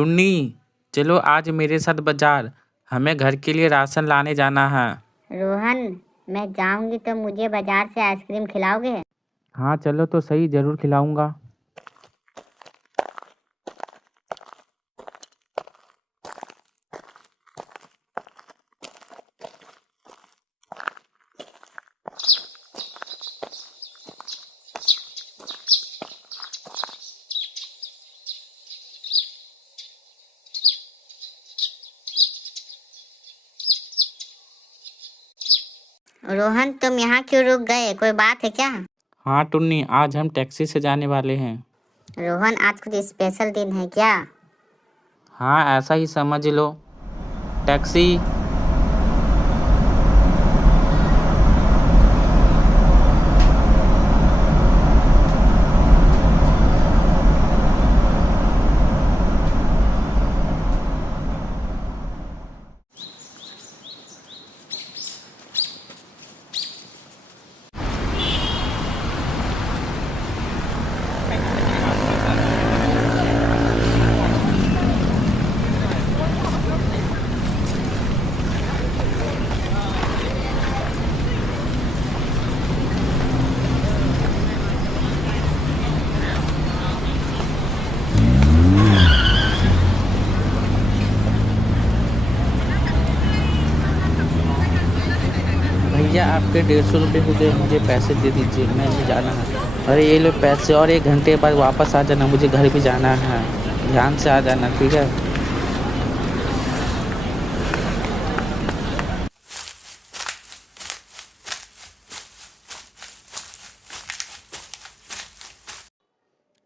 टुन्नी, चलो आज मेरे साथ बाजार। हमें घर के लिए राशन लाने जाना है। रोहन, मैं जाऊंगी तो मुझे बाजार से आइसक्रीम खिलाओगे? हाँ चलो तो सही, जरूर खिलाऊंगा। रोहन, तुम यहाँ क्यों रुक गए? कोई बात है क्या? हाँ टुन्नी, आज हम टैक्सी से जाने वाले हैं। रोहन, आज कुछ स्पेशल दिन है क्या? हाँ ऐसा ही समझ लो। टैक्सी। भैया आपके 150 रुपये हो गए, मुझे पैसे दे दीजिए, मैं भी जाना है। अरे ये लो पैसे, और 1 घंटे बाद वापस आ जाना, मुझे घर भी जाना है। ध्यान से आ जाना, ठीक है।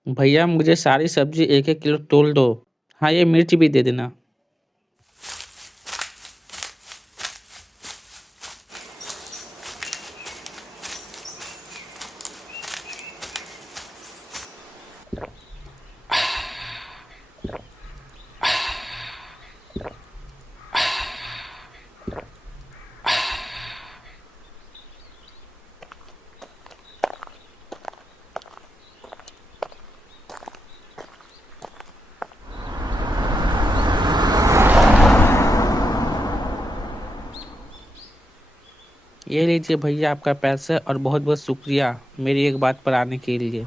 भैया मुझे सारी सब्जी 1-1 किलो तोल दो। हाँ ये मिर्च भी दे देना। ये लीजिए भैया आपका पैसा, और बहुत बहुत शुक्रिया मेरी एक बात पर आने के लिए।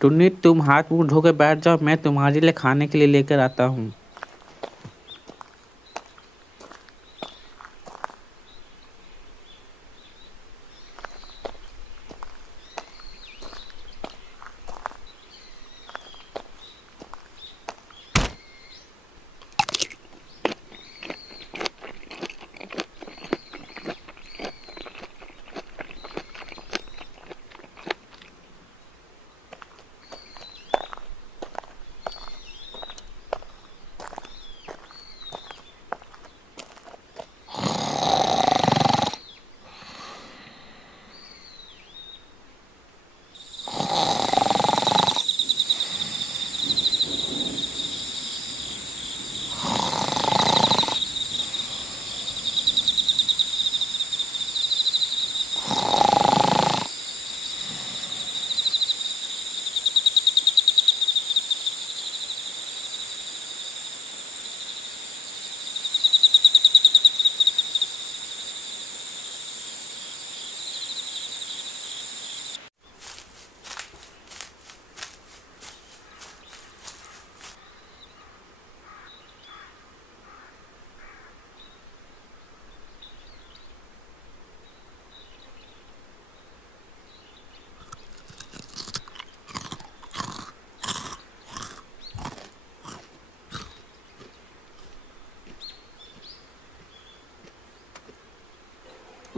टुन्नी तुम हाथ मुंह धो के बैठ जाओ, मैं तुम्हारे लिए खाने के लिए लेकर आता हूँ।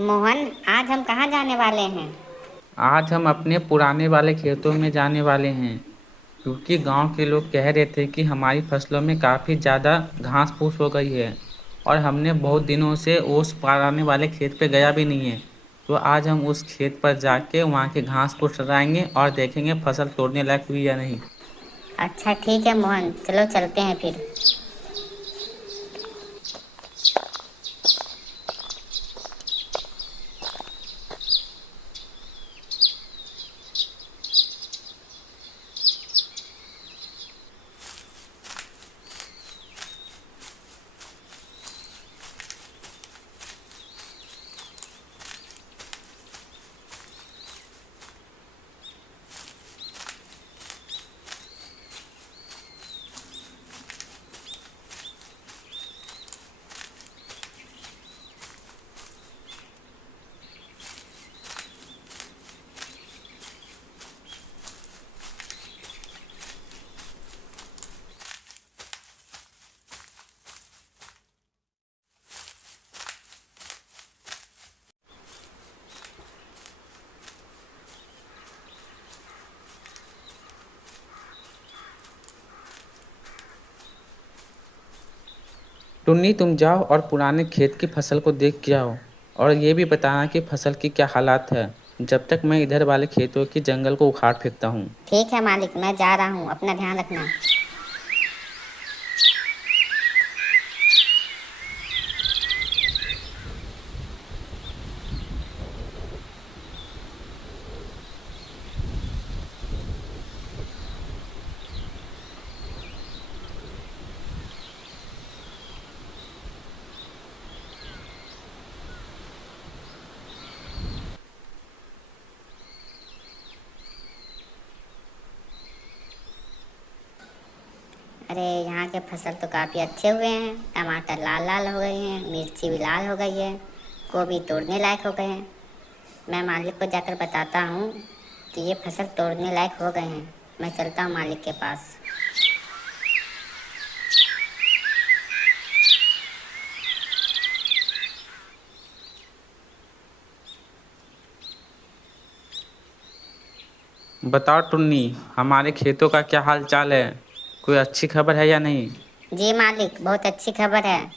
मोहन, आज हम कहाँ जाने वाले हैं? आज हम अपने पुराने वाले खेतों में जाने वाले हैं, क्योंकि गांव के लोग कह रहे थे कि हमारी फसलों में काफ़ी ज़्यादा घास फूस हो गई है और हमने बहुत दिनों से उस पुराने वाले खेत पे गया भी नहीं है। तो आज हम उस खेत पर जाके वहाँ के घास फूस हटाएंगे और देखेंगे फसल तोड़ने लायक हुई या नहीं। अच्छा ठीक है मोहन, चलो चलते हैं फिर। टुन्नी, तुम जाओ और पुराने खेत की फसल को देख के आओ और ये भी बताना कि फसल की क्या हालात है, जब तक मैं इधर वाले खेतों की जंगल को उखाड़ फेंकता हूँ। ठीक है मालिक, मैं जा रहा हूँ, अपना ध्यान रखना। अरे यहाँ के फसल तो काफ़ी अच्छे हुए हैं। टमाटर लाल लाल हो गए हैं, मिर्ची भी लाल हो गई है, गोभी तोड़ने लायक हो गए हैं। मैं मालिक को जाकर बताता हूँ कि ये फसल तोड़ने लायक हो गए हैं। मैं चलता हूँ मालिक के पास। बताओ टुन्नी, हमारे खेतों का क्या हाल चाल है? कोई अच्छी खबर है या नहीं? जी मालिक, बहुत अच्छी खबर है।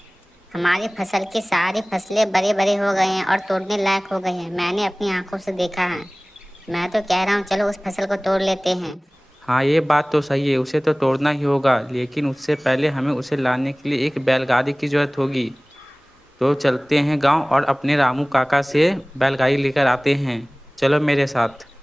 हमारी फसल की सारी फसलें बड़े बड़े हो गए हैं और तोड़ने लायक हो गए हैं। मैंने अपनी आंखों से देखा है। मैं तो कह रहा हूँ चलो उस फसल को तोड़ लेते हैं। हाँ, ये बात तो सही है, उसे तो तोड़ना ही होगा, लेकिन उससे पहले हमें उसे लाने के लिए एक बैलगाड़ी की ज़रूरत होगी। तो चलते हैं गांव और अपने रामू काका से बैलगाड़ी लेकर आते हैं। चलो मेरे साथ।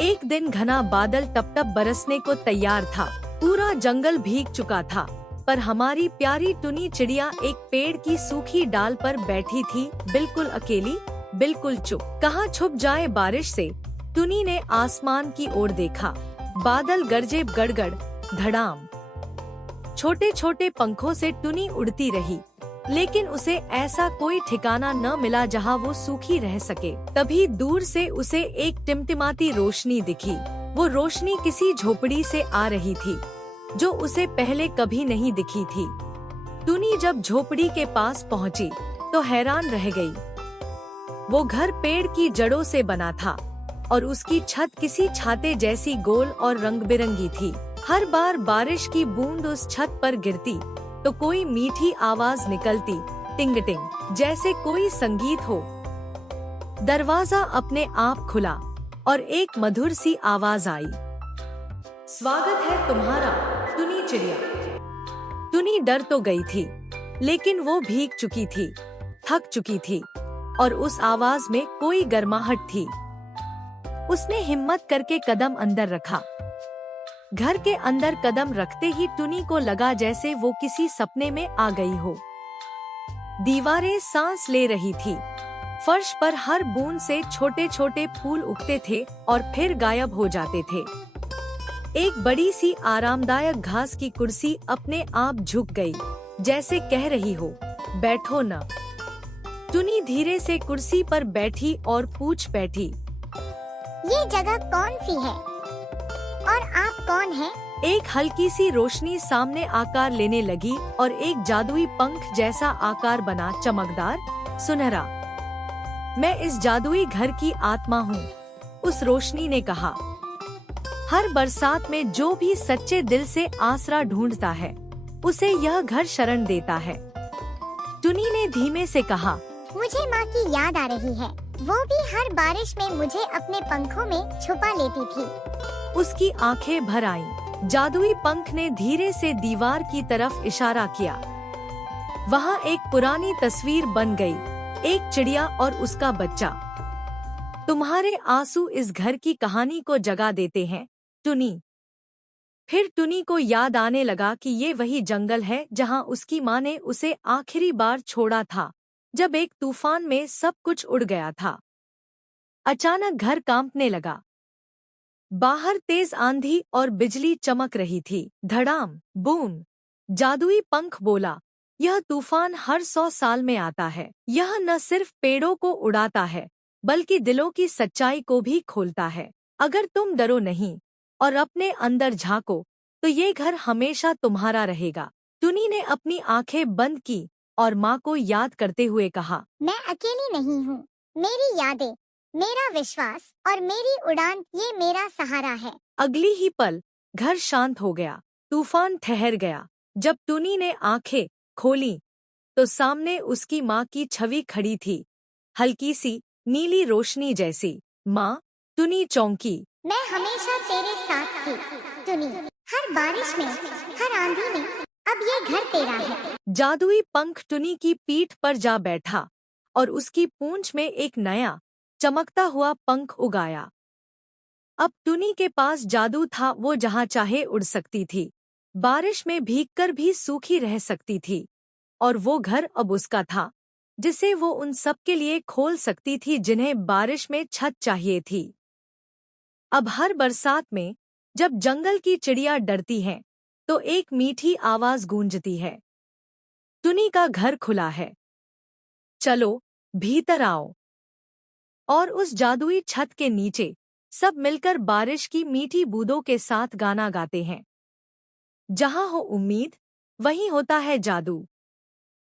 एक दिन घना बादल टप टप बरसने को तैयार था। पूरा जंगल भीग चुका था, पर हमारी प्यारी टुनी चिड़िया एक पेड़ की सूखी डाल पर बैठी थी, बिल्कुल अकेली, बिल्कुल चुप। कहाँ छुप जाए बारिश से, टुनी ने आसमान की ओर देखा। बादल गरजे, गड़गड़, धड़ाम। छोटे छोटे पंखों से टुनी उड़ती रही, लेकिन उसे ऐसा कोई ठिकाना न मिला जहां वो सूखी रह सके। तभी दूर से उसे एक टिमटिमाती रोशनी दिखी। वो रोशनी किसी झोपड़ी से आ रही थी, जो उसे पहले कभी नहीं दिखी थी। टुनी जब झोपड़ी के पास पहुंची, तो हैरान रह गई। वो घर पेड़ की जड़ों से बना था और उसकी छत किसी छाते जैसी गोल और रंग बिरंगी थी। हर बार बारिश की बूंद उस छत पर गिरती तो कोई मीठी आवाज निकलती, टिंग टिंग, जैसे कोई संगीत हो। दरवाजा अपने आप खुला और एक मधुर सी आवाज आई, स्वागत है तुम्हारा, टुनी चिड़िया। टुनी डर तो गई थी, लेकिन वो भीग चुकी थी, थक चुकी थी और उस आवाज में कोई गर्माहट थी। उसने हिम्मत करके कदम अंदर रखा। घर के अंदर कदम रखते ही टुनी को लगा जैसे वो किसी सपने में आ गई हो। दीवारें सांस ले रही थी, फर्श पर हर बूंद से छोटे छोटे फूल उगते थे और फिर गायब हो जाते थे। एक बड़ी सी आरामदायक घास की कुर्सी अपने आप झुक गई, जैसे कह रही हो, बैठो न। टुनी धीरे से कुर्सी पर बैठी और पूछ बैठी, ये जगह कौन सी है और आप कौन हैं? एक हल्की सी रोशनी सामने आकार लेने लगी और एक जादुई पंख जैसा आकार बना, चमकदार, सुनहरा। मैं इस जादुई घर की आत्मा हूँ, उस रोशनी ने कहा। हर बरसात में जो भी सच्चे दिल से आसरा ढूंढता है, उसे यह घर शरण देता है। टुनी ने धीमे से कहा, मुझे माँ की याद आ रही है, वो भी हर बारिश में मुझे अपने पंखों में छुपा लेती थी। उसकी आंखें भर आईं। जादुई पंख ने धीरे से दीवार की तरफ इशारा किया। वहाँ एक पुरानी तस्वीर बन गई, एक चिड़िया और उसका बच्चा। तुम्हारे आंसू इस घर की कहानी को जगा देते हैं, टुनी। फिर टुनी को याद आने लगा कि ये वही जंगल है जहाँ उसकी माँ ने उसे आखिरी बार छोड़ा था, जब एक तूफान में सब कुछ उड़ गया था। अचानक घर कांपने लगा। बाहर तेज आंधी और बिजली चमक रही थी। धड़ाम, बूम। जादुई पंख बोला, यह तूफान हर 100 साल में आता है। यह न सिर्फ पेड़ों को उड़ाता है, बल्कि दिलों की सच्चाई को भी खोलता है। अगर तुम डरो नहीं और अपने अंदर झांको, तो ये घर हमेशा तुम्हारा रहेगा। टुनी ने अपनी आंखें बंद की और माँ को याद करते हुए कहा, मैं अकेली नहीं हूँ। मेरी यादें, मेरा विश्वास और मेरी उड़ान, ये मेरा सहारा है। अगली ही पल घर शांत हो गया। तूफान ठहर गया। जब टुनी ने आंखें खोली, तो सामने उसकी माँ की छवि खड़ी थी, हल्की सी नीली रोशनी जैसी। माँ, टुनी चौंकी। मैं हमेशा तेरे साथ थी, टुनी। हर बारिश में, हर आंधी में, अब ये घर तेरा है। जादुई पंख टुनी की पीठ पर जा बैठा और उसकी पूंछ में एक नया चमकता हुआ पंख उगाया। अब टुनी के पास जादू था, वो जहाँ चाहे उड़ सकती थी, बारिश में भीगकर भी सूखी रह सकती थी, और वो घर अब उसका था, जिसे वो उन सब के लिए खोल सकती थी जिन्हें बारिश में छत चाहिए थी। अब हर बरसात में जब जंगल की चिड़िया डरती हैं, तो एक मीठी आवाज गूंजती है, टुनी का घर खुला है, चलो भीतर आओ। और उस जादुई छत के नीचे सब मिलकर बारिश की मीठी बूंदों के साथ गाना गाते हैं। जहाँ हो उम्मीद, वहीं होता है जादू।